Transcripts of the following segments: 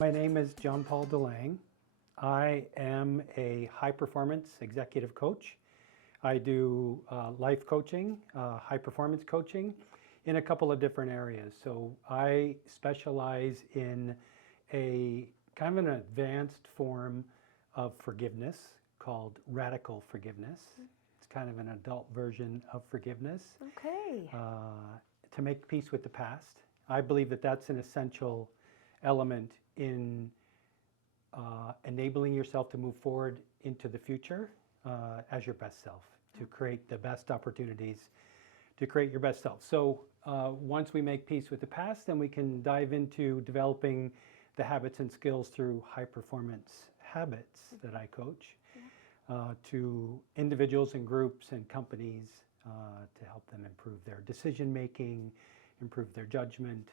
My name is John Paul DeLange. I am a high-performance executive coach. I do life coaching, high performance coaching in a couple of different areas. So I specialize in a kind of an advanced form of forgiveness called radical forgiveness. It's kind of an adult version of forgiveness. Okay. To make peace with the past. I believe that that's an essential element in enabling yourself to move forward into the future as your best self, to create the best opportunities to create your best self. So once we make peace with the past, then we can dive into developing the habits and skills through high performance habits that I coach to individuals and groups and companies to help them improve their decision making, improve their judgment,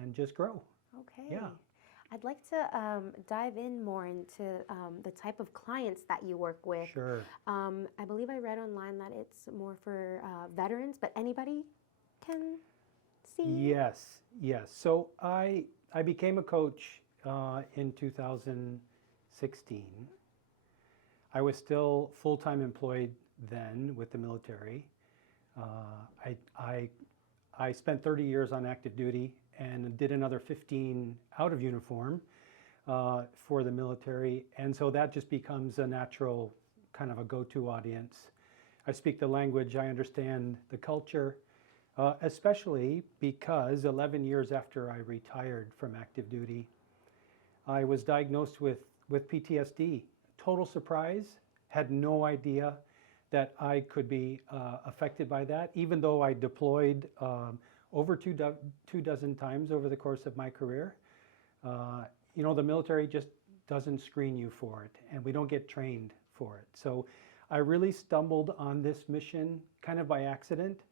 and just grow. Okay. Yeah. I'd like to dive in more into the type of clients that you work with. Sure. I believe I read online that it's more for veterans, but anybody can see? Yes, yes. So I became a coach in 2016. I was still full-time employed then with the military. I spent 30 years on active duty and did another 15 out of uniform for the military. And so that just becomes a natural kind of a go-to audience. I speak the language, I understand the culture, especially because 11 years after I retired from active duty, I was diagnosed with PTSD. Total surprise, had no idea that I could be affected by that, even though I deployed over two dozen times over the course of my career. You know, the military just doesn't screen you for it, and we don't get trained for it. So I really stumbled on this mission kind of by accident.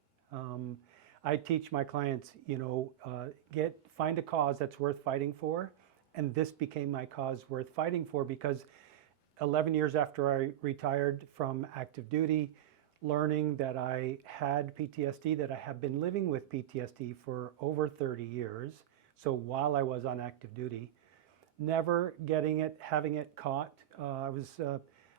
I teach my clients, you know, find a cause that's worth fighting for, and this became my cause worth fighting for because 11 years after I retired from active duty, learning that I had PTSD, that I have been living with PTSD for over 30 years. So while I was on active duty, never getting it, having it caught. I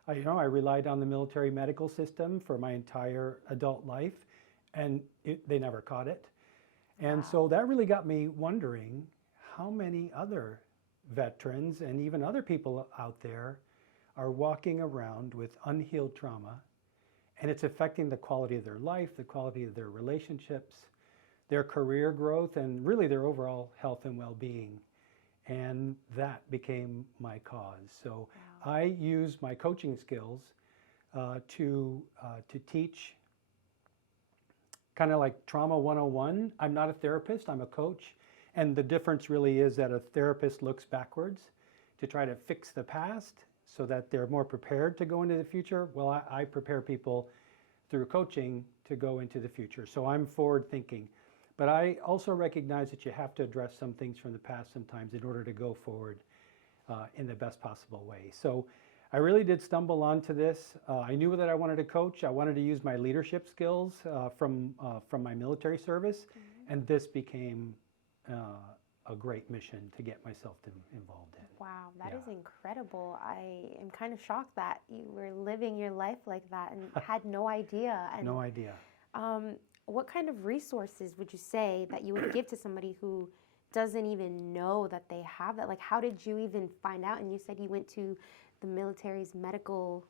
relied on the military medical system for my entire adult life, and they never caught it. And so that really got me wondering how many other veterans and even other people out there are walking around with unhealed trauma, and it's affecting the quality of their life, the quality of their relationships, their career growth, and really their overall health and well-being. And that became my cause. So I use my coaching skills to teach kind of like trauma 101. I'm not a therapist, I'm a coach. And the difference really is that a therapist looks backwards to try to fix the past so that they're more prepared to go into the future. Well, I prepare people through coaching to go into the future. So I'm forward thinking. But I also recognize that you have to address some things from the past sometimes in order to go forward in the best possible way. So I really did stumble onto this. I knew that I wanted to coach. I wanted to use my leadership skills from my military service. And this became a great mission to get myself involved in. Wow, that is incredible. I am kind of shocked that you were living your life like that and had no idea. And, no idea. What kind of resources would you say that you would give to somebody who doesn't even know that they have that? Like, how did you even find out? And you said you went to the military's medical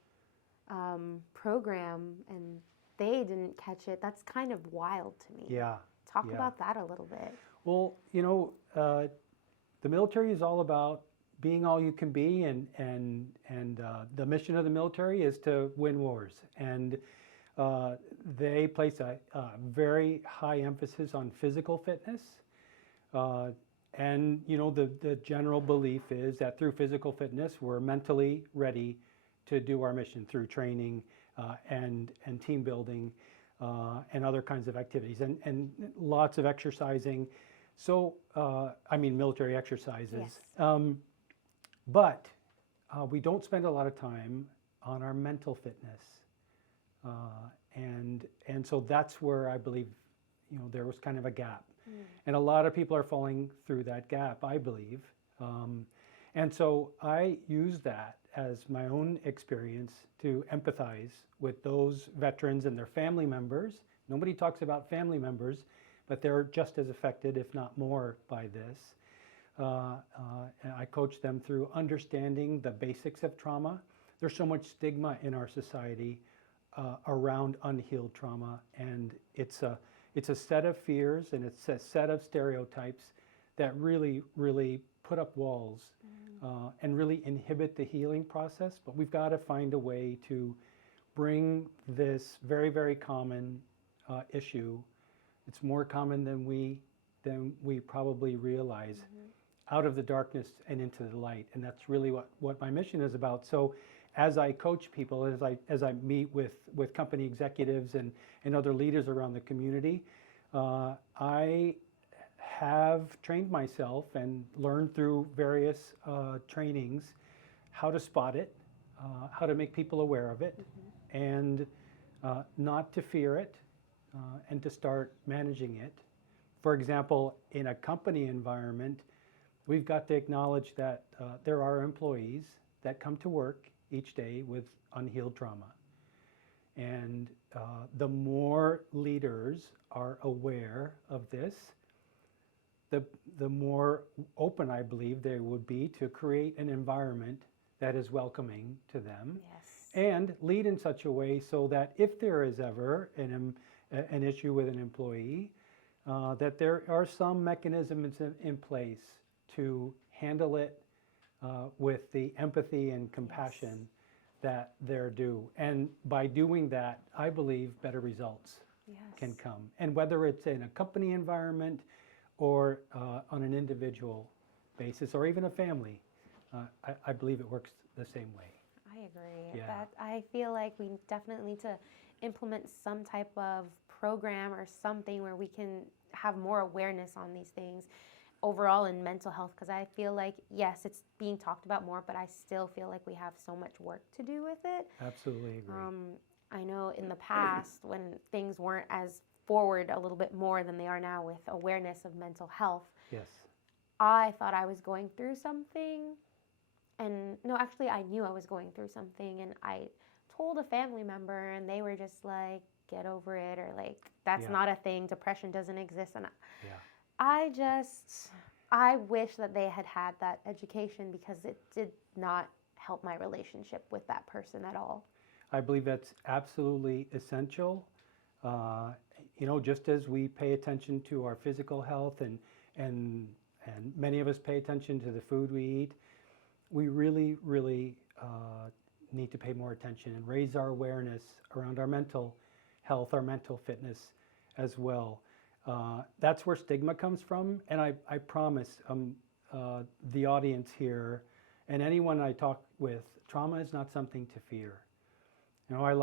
program and they didn't catch it. That's kind of wild to me. Yeah. Talk about that a little bit. Well, you know, the military is all about being all you can be, and the mission of the military is to win wars. And they place a very high emphasis on physical fitness. And, you know, the general belief is that through physical fitness, we're mentally ready to do our mission through training and team building and other kinds of activities and lots of exercising. So, I mean, military exercises. Yes. But we don't spend a lot of time on our mental fitness. And so that's where I believe there was kind of a gap. And a lot of people are falling through that gap, I believe. And so I use that as my own experience to empathize with those veterans and their family members. Nobody talks about family members, but they're just as affected, if not more, by this. And I coach them through understanding the basics of trauma. There's so much stigma in our society around unhealed trauma, and it's a set of fears and it's a set of stereotypes that really, really put up walls and really inhibit the healing process. But we've got to find a way to bring this very, very common issue. It's more common than we probably realize, out of the darkness and into the light. And that's really what my mission is about. So as I coach people, as I meet with company executives and other leaders around the community, I have trained myself and learned through various trainings how to spot it, how to make people aware of it, and not to fear it, and to start managing it. For example, in a company environment, we've got to acknowledge that there are employees that come to work each day with unhealed trauma. And the more leaders are aware of this, the more open I believe they would be to create an environment that is welcoming to them. Yes. And lead in such a way so that if there is ever an issue with an employee, that there are some mechanisms in place to handle it with the empathy and compassion that they're due. And by doing that, I believe better results can come. And whether it's in a company environment or on an individual basis or even a family, I believe it works the same way. I agree. Yeah. That I feel like we definitely need to implement some type of program or something where we can have more awareness on these things overall in mental health, because I feel like, yes, it's being talked about more, but I still feel like we have so much work to do with it. Absolutely agree. I know in the past when things weren't as forward a little bit more than they are now with awareness of mental health, Yes. I thought I was going through something. And no, actually, I knew I was going through something, and I told a family member, and they were just like, get over it, or like, that's not a thing, depression doesn't exist. And I wish that they had had that education, because it did not help my relationship with that person at all. I believe that's absolutely essential. Just as we pay attention to our physical health and many of us pay attention to the food we eat, we really, really need to pay more attention and raise our awareness around our mental health, our mental fitness as well. That's where stigma comes from, and I promise the audience here and anyone I talk with, trauma is not something to fear. I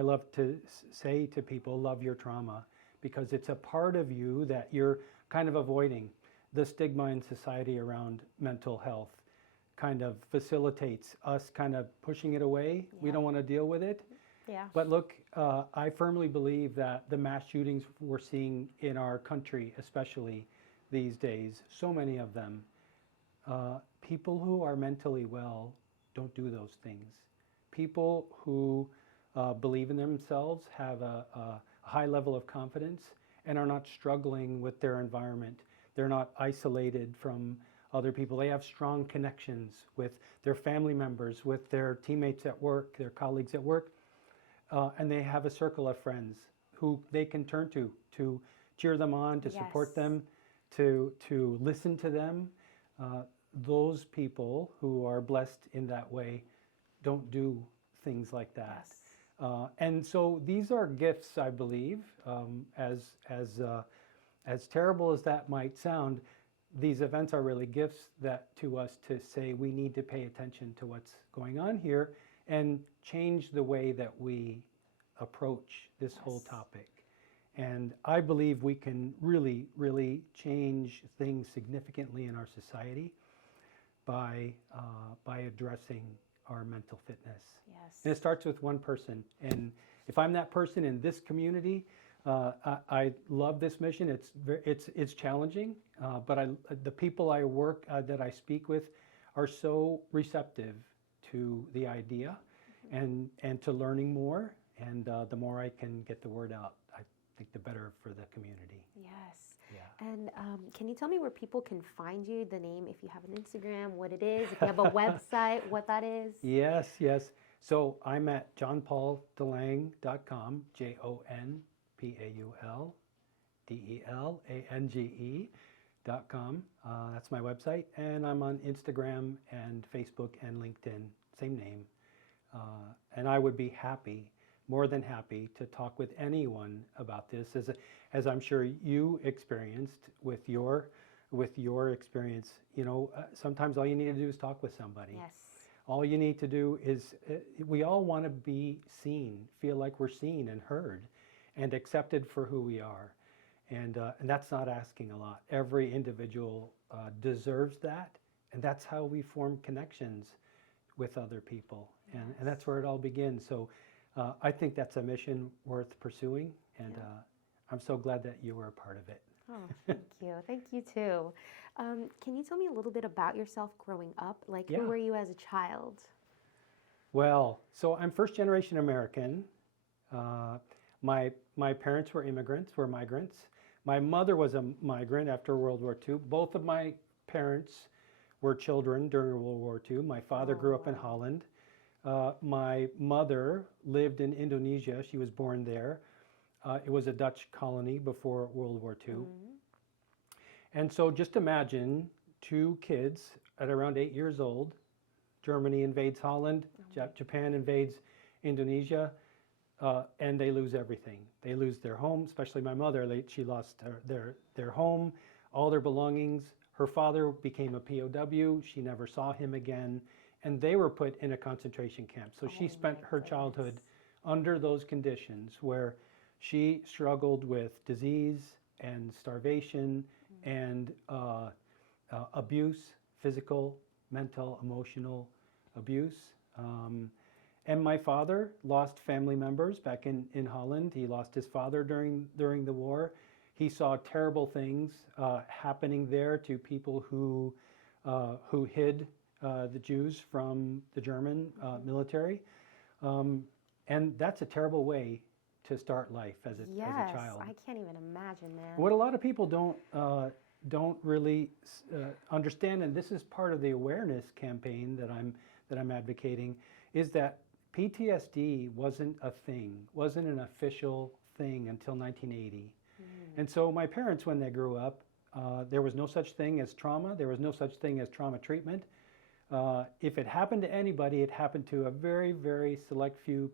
love to say to people, love your trauma, because it's a part of you that you're kind of avoiding. The stigma in society around mental health kind of facilitates us kind of pushing it away. We don't want to deal with it. Yeah. But look, I firmly believe that the mass shootings we're seeing in our country, especially these days, so many of them, people who are mentally well don't do those things. People who believe in themselves, have a high level of confidence, and are not struggling with their environment. They're not isolated from other people. They have strong connections with their family members, with their teammates at work, their colleagues at work, and they have a circle of friends who they can turn to cheer them on, to support them, to listen to them. Those people who are blessed in that way don't do things like that. And so these are gifts, I believe, as terrible as that might sound. These events are really gifts to us to say we need to pay attention to what's going on here and change the way that we approach this whole topic. And I believe we can really, really change things significantly in our society by addressing our mental fitness. Yes. And it starts with one person. And if I'm that person in this community, I love this mission. It's challenging, but the people I work that I speak with are so receptive to the idea and to learning more. And the more I can get the word out, I think the better for the community. Yes. Yeah. And can you tell me where people can find you, the name, if you have an Instagram, what it is, if you have a website, what that is? Yes, yes. So I'm at johnpauldelange.com, JONPAULDELANGE.com. That's my website. And I'm on Instagram and Facebook and LinkedIn, same name. And I would be happy, more than happy, to talk with anyone about this, as I'm sure you experienced with your experience. You know, sometimes all you need to do is talk with somebody. Yes. All you need to do is, we all want to be seen, feel like we're seen and heard and accepted for who we are. And that's not asking a lot. Every individual deserves that. And that's how we form connections with other people. Yes. And that's where it all begins. So I think that's a mission worth pursuing. And I'm so glad that you were a part of it. Oh, thank you. Thank you too. Can you tell me a little bit about yourself growing up? Like, Yeah. who were you as a child? Well, so I'm first generation American. My parents were migrants. My mother was a migrant after World War II. Both of my parents were children during World War II. My father grew up in Holland. My mother lived in Indonesia. She was born there. It was a Dutch colony before World War II. And so just imagine two kids at around 8 years old. Germany invades Holland, Japan invades Indonesia, and they lose everything. They lose their home, especially my mother. She lost their home, all their belongings. Her father became a POW. She never saw him again. And they were put in a concentration camp. So she spent her childhood under those conditions where she struggled with disease and starvation and abuse, physical, mental, emotional abuse. And my father lost family members back in Holland. He lost his father during the war. He saw terrible things happening there to people who hid the Jews from the German military. And that's a terrible way to start life as a child. I can't even imagine, man. What a lot of people don't really understand, and this is part of the awareness campaign that I'm advocating, is that PTSD wasn't an official thing until 1980. And so my parents, when they grew up, there was no such thing as trauma. There was no such thing as trauma treatment. If it happened to anybody, it happened to a very, very select few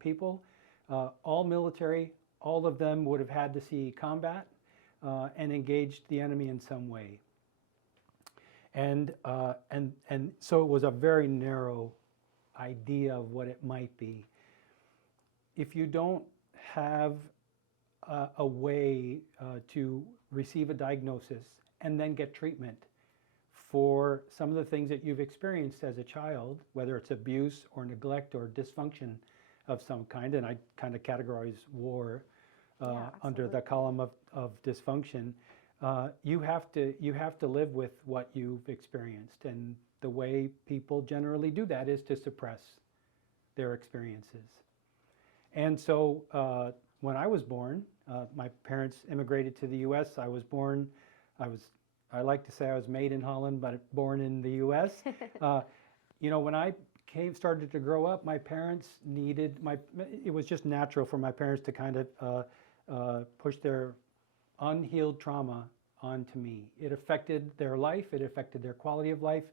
people. All military, all of them would have had to see combat and engaged the enemy in some way. And so it was a very narrow idea of what it might be. If you don't have a way to receive a diagnosis and then get treatment for some of the things that you've experienced as a child, whether it's abuse or neglect or dysfunction of some kind, and I kind of categorize war under the column of dysfunction, you have to live with what you've experienced, and the way people generally do that is to suppress their experiences. And so when I was born, my parents immigrated to the U.S. I was born, I like to say I was made in Holland, but born in the U.S. You know, when I started to grow up, my parents it was just natural for my parents to kind of push their unhealed trauma onto me. It affected their life, it affected their quality of life,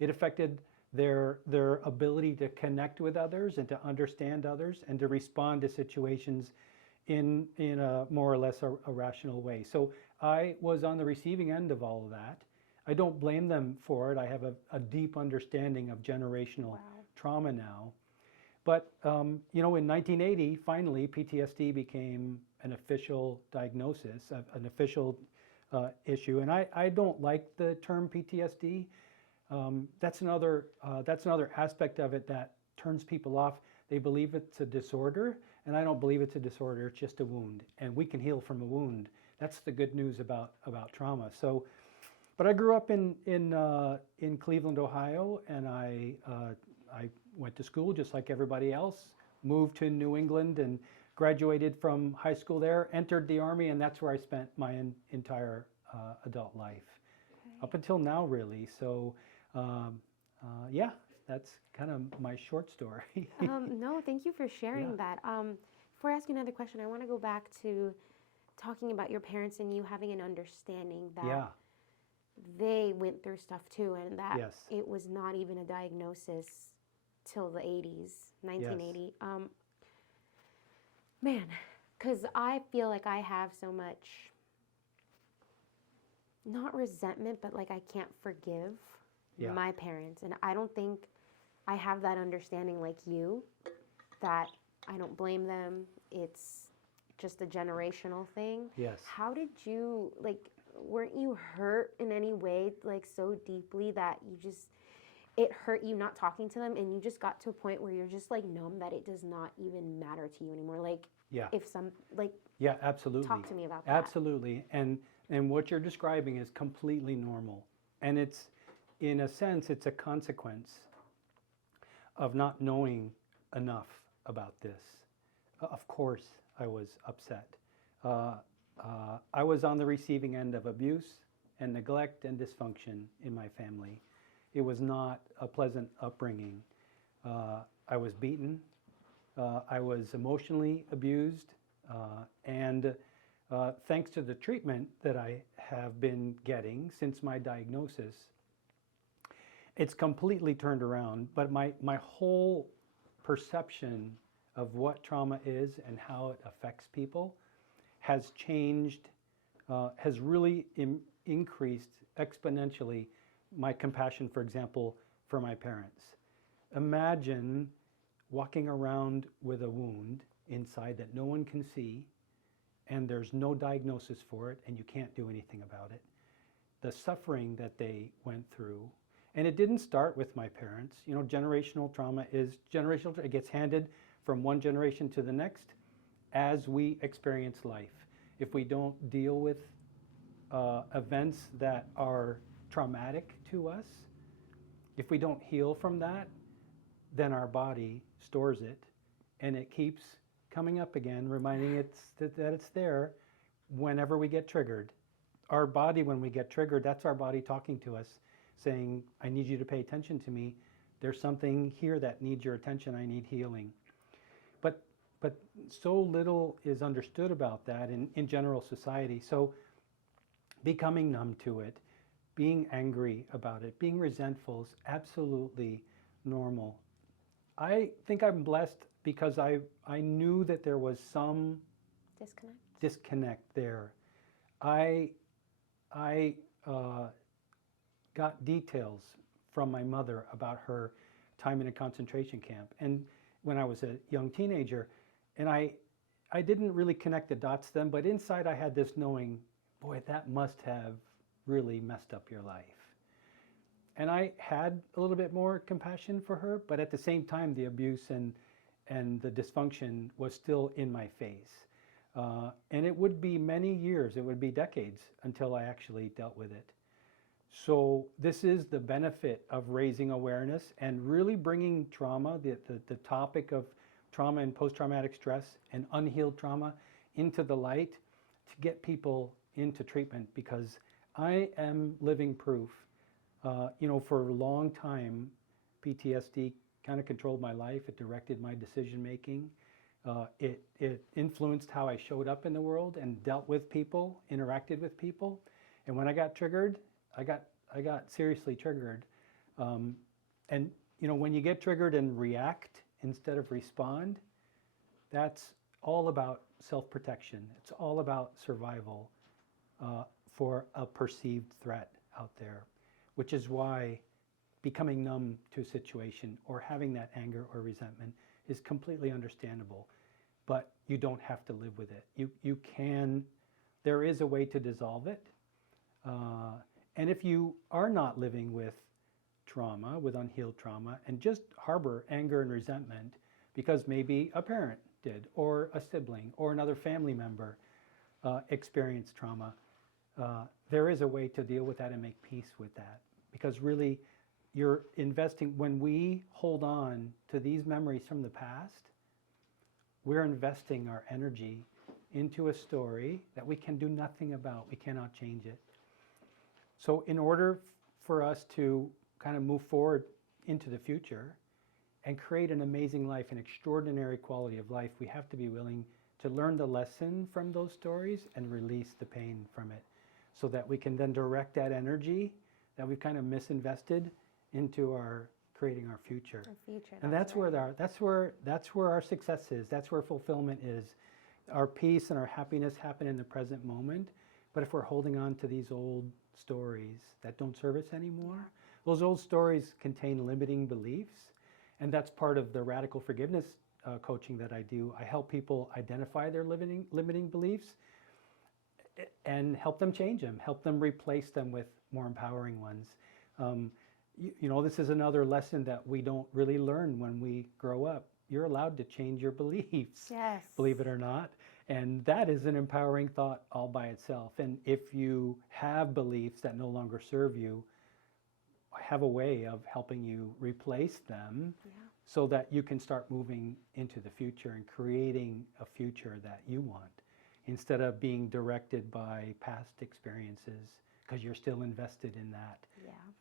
it affected their ability to connect with others and to understand others and to respond to situations in a more or less a rational way. So I was on the receiving end of all of that. I don't blame them for it. I have a deep understanding of generational trauma now. But, you know, in 1980, finally, PTSD became an official diagnosis, an official issue. And I don't like the term PTSD. That's another aspect of it that turns people off. They believe it's a disorder, and I don't believe it's a disorder. It's just a wound, and we can heal from a wound. That's the good news about trauma. So, but I grew up in Cleveland, Ohio, and I went to school just like everybody else. Moved to New England and graduated from high school there. Entered the Army, and that's where I spent my entire adult life, up until now, really. So, yeah, that's kind of my short story. No, thank you for sharing that. Before I ask you another question, I want to go back to talking about your parents and you having an understanding that Yeah. they went through stuff too, and that Yes. it was not even a diagnosis till the 80s, 1980. Man, because I feel like I have so much, not resentment, but like I can't forgive my parents. And I don't think I have that understanding like you, that I don't blame them. It's just a generational thing. Yes. How did you, like, weren't you hurt in any way, like so deeply that you just, it hurt you not talking to them and you just got to a point where you're just like numb that it does not even matter to you anymore? Like, if some, like, yeah, absolutely. Talk to me about that. Absolutely. And what you're describing is completely normal. And it's, in a sense, it's a consequence of not knowing enough about this. Of course, I was upset. I was on the receiving end of abuse and neglect and dysfunction in my family. It was not a pleasant upbringing. I was beaten. I was emotionally abused. And thanks to the treatment that I have been getting since my diagnosis, it's completely turned around. But my whole perception of what trauma is and how it affects people has changed, has really increased exponentially my compassion, for example, for my parents. Imagine walking around with a wound inside that no one can see, and there's no diagnosis for it, and you can't do anything about it. The suffering that they went through, and it didn't start with my parents. You know, generational trauma is generational. It gets handed from one generation to the next as we experience life. If we don't deal with events that are traumatic to us, if we don't heal from that, then our body stores it, and it keeps coming up again, reminding it that it's there whenever we get triggered. Our body, when we get triggered, that's our body talking to us, saying, I need you to pay attention to me. There's something here that needs your attention. I need healing. But so little is understood about that in general society. So becoming numb to it, being angry about it, being resentful is absolutely normal. I think I'm blessed because I knew that there was some disconnect there. I got details from my mother about her time in a concentration camp, and when I was a young teenager, and I didn't really connect the dots then, but inside I had this knowing, boy, that must have really messed up your life. And I had a little bit more compassion for her, but at the same time, the abuse and the dysfunction was still in my face. And it would be many years, it would be decades until I actually dealt with it. So this is the benefit of raising awareness and really bringing trauma, the topic of trauma and post-traumatic stress and unhealed trauma into the light to get people into treatment, because I am living proof. You know, for a long time, PTSD kind of controlled my life. It directed my decision making. It influenced how I showed up in the world and dealt with people, interacted with people. And when I got triggered, I got seriously triggered. And you know, when you get triggered and react instead of respond, that's all about self-protection. It's all about survival for a perceived threat out there, which is why becoming numb to a situation or having that anger or resentment is completely understandable. But you don't have to live with it. You can, there is a way to dissolve it. And if you are not living with trauma, with unhealed trauma, and just harbor anger and resentment, because maybe a parent did, or a sibling, or another family member experienced trauma. There is a way to deal with that and make peace with that, because really you're investing, when we hold on to these memories from the past, we're investing our energy into a story that we can do nothing about. We cannot change it. So in order for us to kind of move forward into the future and create an amazing life, an extraordinary quality of life, we have to be willing to learn the lesson from those stories and release the pain from it, so that we can then direct that energy that we've kind of misinvested into our creating our future. Our future. And that's where our success is. That's where fulfillment is. Our peace and our happiness happen in the present moment. But if we're holding on to these old stories that don't serve us anymore, those old stories contain limiting beliefs. And that's part of the radical forgiveness coaching that I do. I help people identify their limiting beliefs and help them change them, help them replace them with more empowering ones. You know, this is another lesson that we don't really learn when we grow up. You're allowed to change your beliefs, Yes. believe it or not. And that is an empowering thought all by itself. And if you have beliefs that no longer serve you, I have a way of helping you replace them so that you can start moving into the future and creating a future that you want, instead of being directed by past experiences, because you're still invested in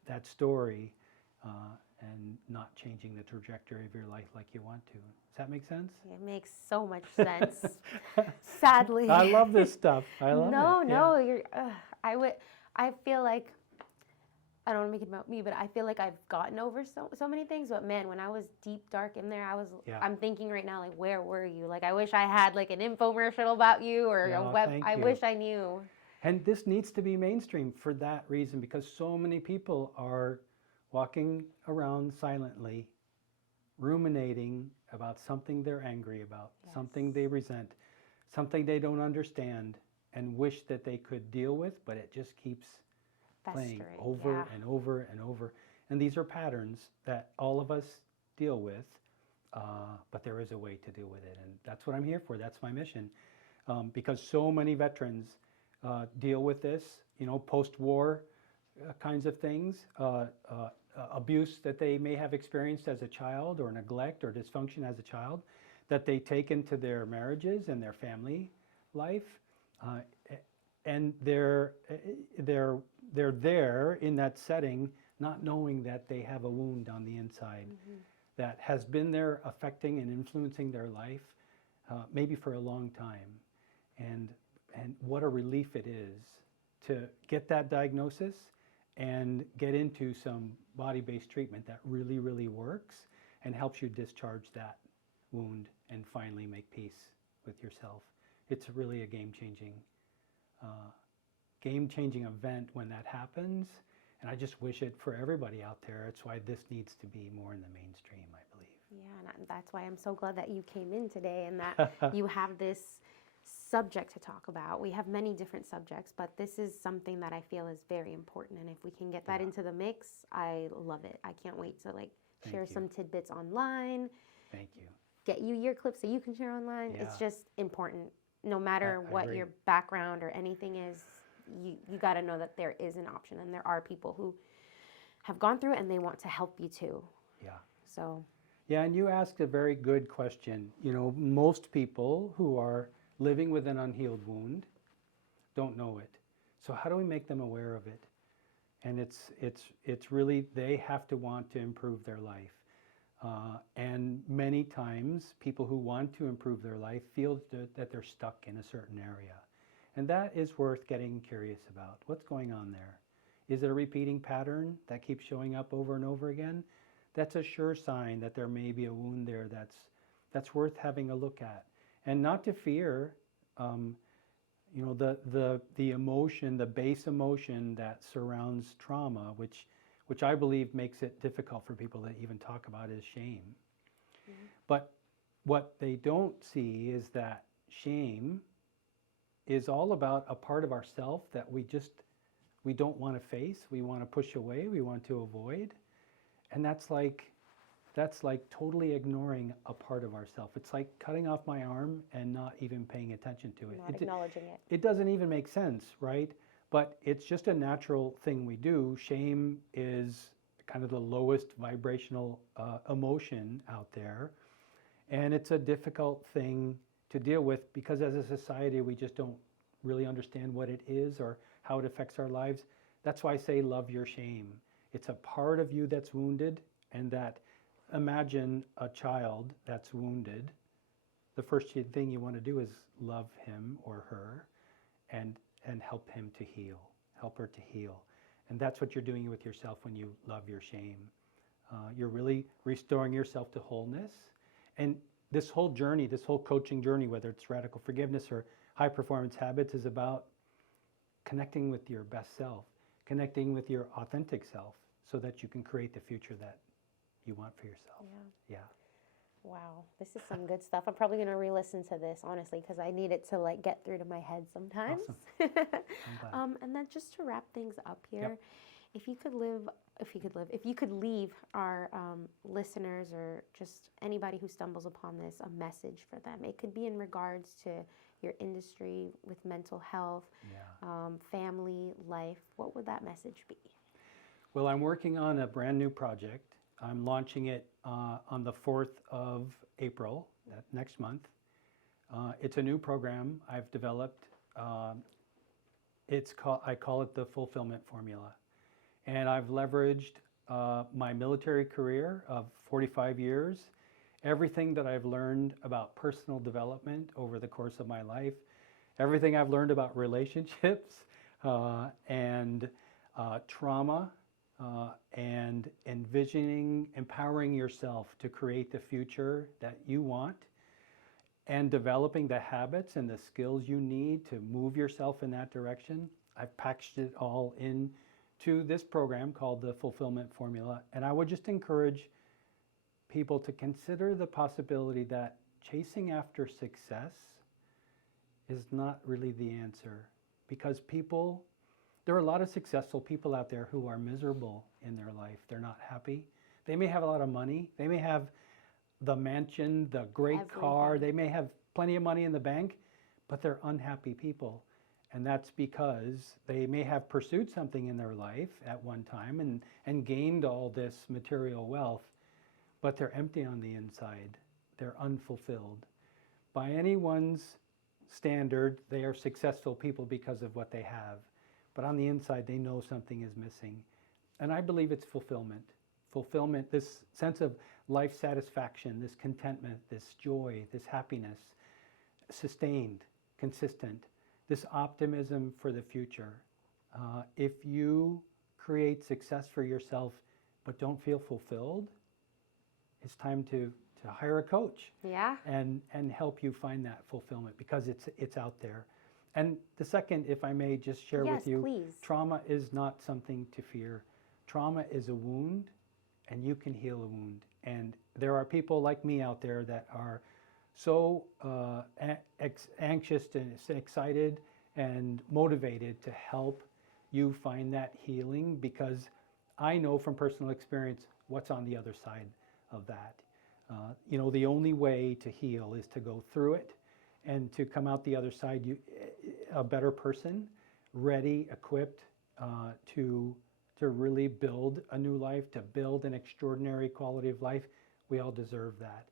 that story, and not changing the trajectory of your life like you want to. Does that make sense? It makes so much sense. Sadly. I love this stuff. I love it. No, you're. I feel like, I don't want to make it about me, but I feel like I've gotten over so many things. But man, when I was deep dark in there, I'm thinking right now, like, where were you? Like, I wish I had like an infomercial about you, or a web. I wish I knew. And this needs to be mainstream for that reason, because so many people are walking around silently, ruminating about something they're angry about, something they resent, something they don't understand, and wish that they could deal with, but it just keeps playing over and over and over. And these are patterns that all of us deal with, but there is a way to deal with it. And that's what I'm here for. That's my mission. Because so many veterans deal with this, you know, post-war kinds of things, abuse that they may have experienced as a child, or neglect or dysfunction as a child, that they take into their marriages and their family life. And they're there in that setting, not knowing that they have a wound on the inside that has been there affecting and influencing their life, maybe for a long time. And what a relief it is to get that diagnosis and get into some body-based treatment that really, really works and helps you discharge that wound and finally make peace with yourself. It's really a game-changing event when that happens, and I just wish it for everybody out there. It's why this needs to be more in the mainstream, I believe. Yeah, and that's why I'm so glad that you came in today and that you have this subject to talk about. We have many different subjects, but this is something that I feel is very important, and if we can get that into the mix, I love it. I can't wait to share some tidbits online. Thank you. Get you your clips so you can share online. It's just important. No matter what your background or anything is, you got to know that there is an option, and there are people who have gone through it and they want to help you too. Yeah. So. Yeah, and you asked a very good question. You know, most people who are living with an unhealed wound don't know it. So how do we make them aware of it? And it's really, they have to want to improve their life. And many times people who want to improve their life feel that they're stuck in a certain area. And that is worth getting curious about. What's going on there? Is it a repeating pattern that keeps showing up over and over again? That's a sure sign that there may be a wound there that's worth having a look at. And not to fear, you know, the emotion, the base emotion that surrounds trauma, which I believe makes it difficult for people to even talk about, is shame. But what they don't see is that shame is all about a part of ourself that we don't want to face, we want to push away, we want to avoid. And that's like that's like totally ignoring a part of ourselves. It's like cutting off my arm and not even paying attention to it. Not acknowledging it. It doesn't even make sense, right? But it's just a natural thing we do. Shame is kind of the lowest vibrational emotion out there. And it's a difficult thing to deal with because as a society, we just don't really understand what it is or how it affects our lives. That's why I say love your shame. It's a part of you that's wounded, and that imagine a child that's wounded. The first thing you want to do is love him or her and help him to heal, help her to heal. And that's what you're doing with yourself when you love your shame. You're really restoring yourself to wholeness. And this whole journey, this whole coaching journey, whether it's radical forgiveness or high performance habits, is about connecting with your best self, connecting with your authentic self so that you can create the future that you want for yourself. Yeah. Yeah. Wow, this is some good stuff. I'm probably going to re-listen to this, honestly, because I need it to like get through to my head sometimes. Awesome. I'm glad. And then just to wrap things up here, Yep. if you could leave our listeners or just anybody who stumbles upon this a message for them, it could be in regards to your industry with mental health, Yeah. family, life. What would that message be? Well, I'm working on a brand new project. I'm launching it on the 4th of April, next month. It's a new program I've developed. I call it the fulfillment formula. And I've leveraged my military career of 45 years, everything that I've learned about personal development over the course of my life, everything I've learned about relationships and trauma, and envisioning, empowering yourself to create the future that you want, and developing the habits and the skills you need to move yourself in that direction. I've packaged it all into this program called the Fulfillment Formula. And I would just encourage people to consider the possibility that chasing after success is not really the answer, because there are a lot of successful people out there who are miserable in their life. They're not happy. They may have a lot of money. They may have the mansion, the great car. They may have plenty of money in the bank, but they're unhappy people. And that's because they may have pursued something in their life at one time and gained all this material wealth, but they're empty on the inside. They're unfulfilled. By anyone's standard, they are successful people because of what they have. But on the inside, they know something is missing. And I believe it's fulfillment. Fulfillment, this sense of life satisfaction, this contentment, this joy, this happiness, sustained, consistent, this optimism for the future. If you create success for yourself but don't feel fulfilled, it's time to hire a coach. Yeah. And help you find that fulfillment, because it's out there. And the second, if I may just share with you, please. Trauma is not something to fear. Trauma is a wound, and you can heal a wound. And there are people like me out there that are so anxious and excited and motivated to help you find that healing, because I know from personal experience what's on the other side of that. The only way to heal is to go through it and to come out the other side a better person, ready, equipped to really build a new life, to build an extraordinary quality of life. We all deserve that.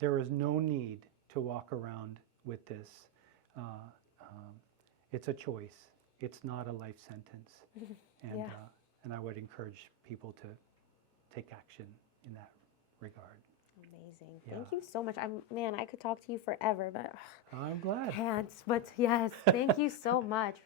There is no need to walk around with this. It's a choice. It's not a life sentence. And, Yeah. And I would encourage people to take action in that regard. Amazing. Yeah. Thank you so much. I could talk to you forever, but I'm glad. can't. But yes, thank you so much.